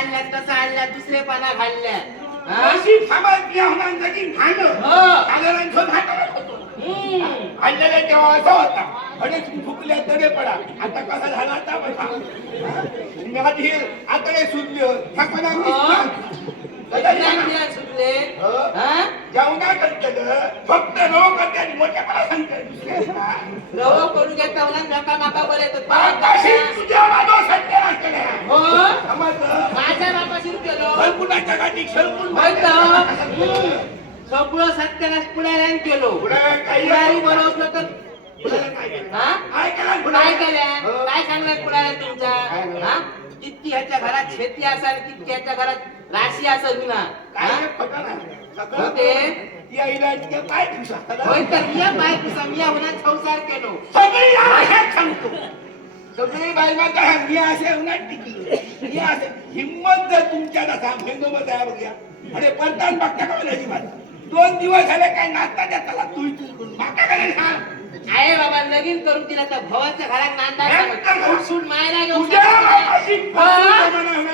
आणल्यात कसं आणल्यात दुसरे पाना घालल्यात? अशी थांबत होतो. आणलेला तेव्हा असा होता. अनेक फुकल्या तडे पडा. आता कसा झाला आता बघा. मी आकडे सुटले. सुटले? जेवणा करतलं फक्त रोग करते आणि मोठ्या मला सांगते. रवो करू घेता म्हणून नका नका तर आकाशी तुझ्या मागं सत्य नसते हो? समजलं? गाठी. सगळं सत्यानाश पुण्याला केलो काही बनवलं तर काय केलं? हा? काय सांगणार नाही. हा? कितकी ह्याच्या घरात शेती असाल कितकी ह्याच्या घरात राशी असेल ना काय होते. या. होय तर बाय तुझा मिया होणार संसार केलो सगळी सगळी हा मी असे उन्हात टिकली. मी असे हिंमत जर तुमच्या नसा हिंदोबत आहे बघूया. अरे परतान बघता का मला अजिबात? दोन दिवस झाले काय नाचता त्याला तुई तुई करून. माका काय सांग आहे बाबा लगीन करून दिला तर भवाच्या घरात नांदा. सूट मायला घेऊन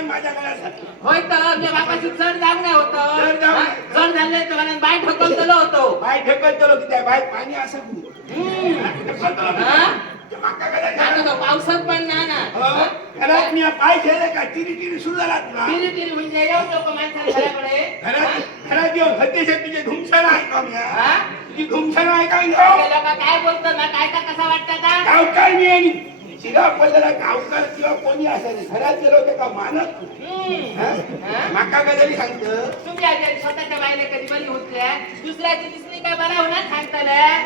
माझ्या घरासाठी. होय तर मी बापाशी चढ जाग नाही होत. चढ नाही. झाले तर मला बाय ठोकवलेलो होतो. बाय ढकल चलो की त्या बाय पाणी असं हम्म. हा? माका काय आता तो पावसात पण ना. घरात मी पाय ठेवले का? तिरी तिरी सुरू झाला तुला. तिरी तिरी म्हणजे येऊ नको माणसाला घराकडे. घरात घरात येऊन तुझे धुमसण आहे का? तुझी धुमसण आहे का? लोकं काय बोलतो ना? काय का कसा वाटतं का गावकार मी आणि पडलेला गावकार किंवा कोणी असेल घरात गेलो ते का मानत? माका सांगतं? तुमच्या स्वतःच्या कधी बरी होत्या दुसऱ्याची दिसली काय बरा होणार सांगताले?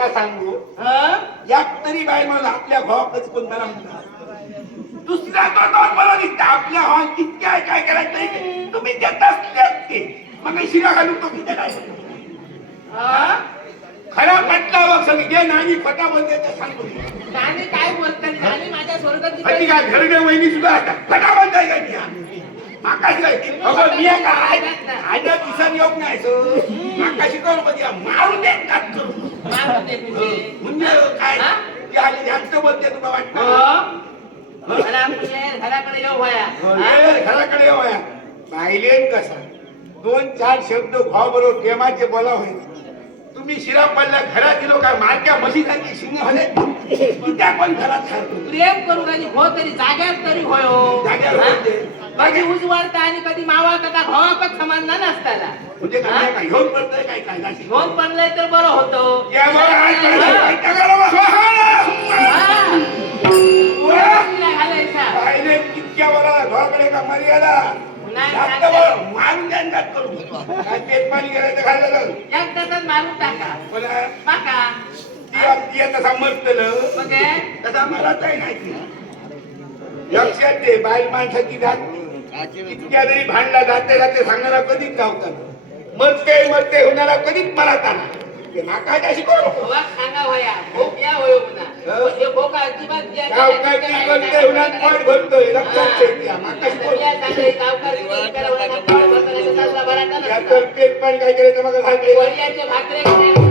माका सांगू? यात तरी बाय मला आपल्या भावाकडे कोण मला म्हणतात दुसऱ्या तो दोन मला दिसता आपल्या भावात कितके आहे काय करायचं तुम्ही देत असल्यात ते मग मी शिरा घालून तो किती काय हं? खरा पटला बघ सगळी. नाणी फटा बोलते ते सांगतो नानी काय बोलतात? नानी माझ्या काय घरडे वहिनी सुद्धा आता फटा बोलताय का मी आकाश काय अगं मी आहे का आज आज दिसन येऊ नाही सर? बघा मारून देत का करू. म्हणजे काय? हा? जास्त बोलते तुला वाटतं? हं? घराकडे येऊ ये, घराकडे येऊ या. पाहिलेन कसा? दोन चार शब्द भाव बरोबर प्रेमाचे बोला होईल तुम्ही शिरा पडल्या घरात गेलो काय मारक्या म्हशीसारखी शिंग झाले त्या पण घरात प्रेम करू कधी हो तरी जाग्यात तरी होय हो. कधी उजवाडता आणि कधी मावळता भावाकच समान ना नसताना. म्हणजे काय काय घेऊन पडतंय काय काय जाशी. घेऊन पडलंय तर बरं होतं. कितक्या बरा घराकडे का मर्यादा? मारून द्या ना करून. काय पेट पाणी करायचं खाल्लं एकदाच मारून टाका. पण बाका ती ती आता समजतलं मग हे? तसा मला काही नाही लक्षात दे माणसाची जात इतक्या जरी भांडला जाते जाते सांगणारा कधीच गावतात मरते मरते होणारा कधीच मरात आला ते नाका अशी करू नको. भोगा सांगा होया भोग्या होय पुन्हा भोगा अजिबात द्या गावकाची करते होणार पाठ भरतोय लक्षात ठेव त्या नाकाशी करू भाकरे याचं पेट पाणी काय मग घालते भाकरे